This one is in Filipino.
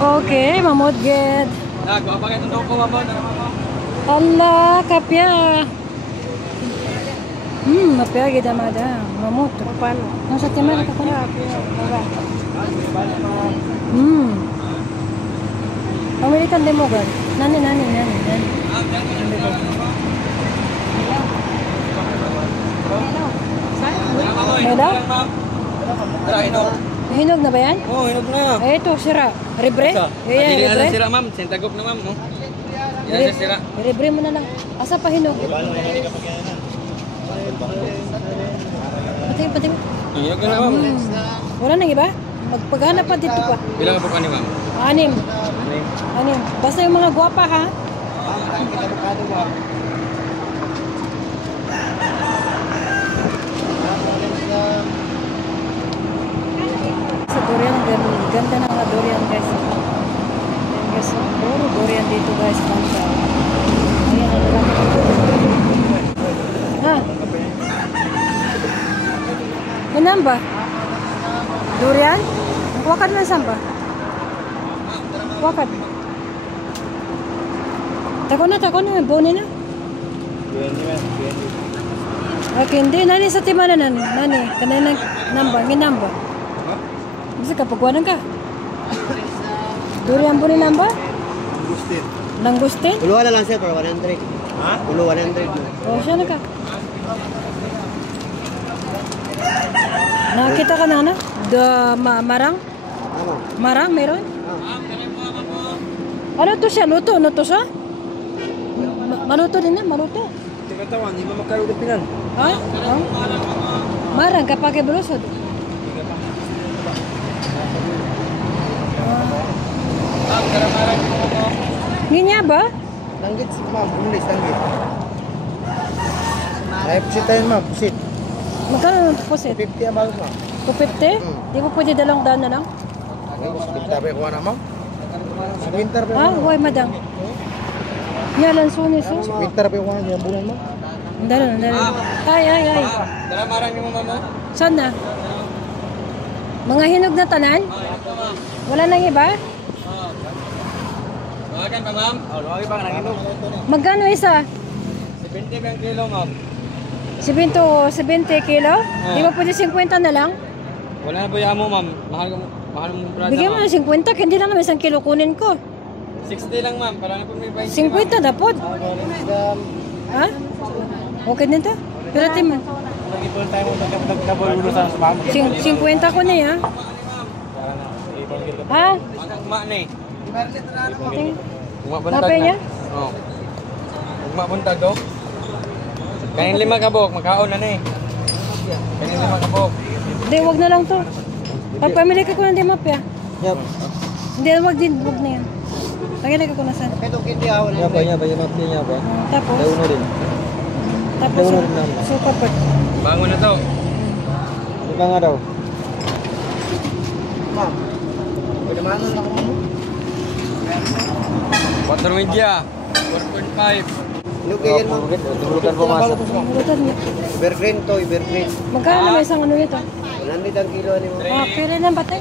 Okay, mamot ged. Nagwa pa kayo itong ko, mamot. Allah, kapya. Mapya ged madam. Mamot. Paano? Nasa timar ka pala. American demogan. Nani. Hello? Hinog na ba yan? Oo, hinog na. Ito, sira. Libre? Hindi na sira, ma'am. Sintagop na, ma'am. Yan na sira. Libre mo na lang. Asa pa hinog? Pati. Hinog na, ma'am. Wala nang iba? Magpaghanap pa dito pa. Bilang po ka ni, ma'am? 6. Basta yung mga gwapa, ha? Sa durian, ganda ng mga durian, guys. Ayan, guys. Puro durian dito, guys. Ganda. Ayan, ano lang. Ha? Ganun ba? Durian? Wakat na saan ba? Wakat. Tako na. Bone na. Okay, hindi. Nani sa timana nani? Kanina namba. Bisa kapagwanan ka? Durian bone namba? Langustin? Uluan na lang siya for 100. Ha? Ulu 100. Oh, siya na ka. Nakita ka na? Marang? Ano? Marang meron? Ano to siya? Luto? Ano to siya? Maluto din na? Maluto? Hindi ka tawan, hindi mo magkarulipinan. Ha? Marang kapag ibulusod. Ninya ba? Langgit si ma'am, umulis langgit. Ay, pusit tayo ma'am, pusit. Magkano ng pusit? 50 ang bago ma'am. 250? Di ba pwede dalawang daan na lang? Pinta pa yung kuha na ma'am. Winter pa Ha? yung Huwag madang. Niya lang sunis oh. winter pa yung kuha na bulan ma'am. Dalan. Ay. Dala marang ni mo, ma'am. Saan na? Mga hinog na tanan? Wala nang iba? Mawagan pa, ma'am? Oo, luwagi pa ka nang hinog. Magkano isa? 70 ang kilo, ma'am. 70 kilo? Di ba pwede 50 na lang? Wala na po yung amo, ma'am. Mahal mong brada, Bigyan mo ma'am. ng 50, hindi lang naman 1 kilo kunin ko. 60 lang, ma'am. Para na po may 20. 50 na po. Ha? Okay din to? Pero tim, Nag-ipon tayo mo nagkabulo sa ma'am. 50 ko na ya. Ha? Ugma na eh. Ting- Ugma buntag Napay niya? Oo. Ugma buntag, do. Kanin 5 kabok, magkaon na na eh. Kanin 5 kabok. Hindi, wag na lang to. Pagpamili ka ko ng dimapya. Yap. Hindi, wag na yan. Lagyan ko na saan. Itong kindiyawan na. Yaba, yung mapya niya ba? Tapos, Dauno rin. super pot. Bangon na to. Iba nga daw. Ma'am. Pwede maano lang ako mo. 4 media. 4.5. Inugayan mo. Dulutan po masa. Lutan niya. Evergreen to, evergreen. Magkano naman isang ano nito? 100 ang kilo ni mo. Ah, pwede na batay.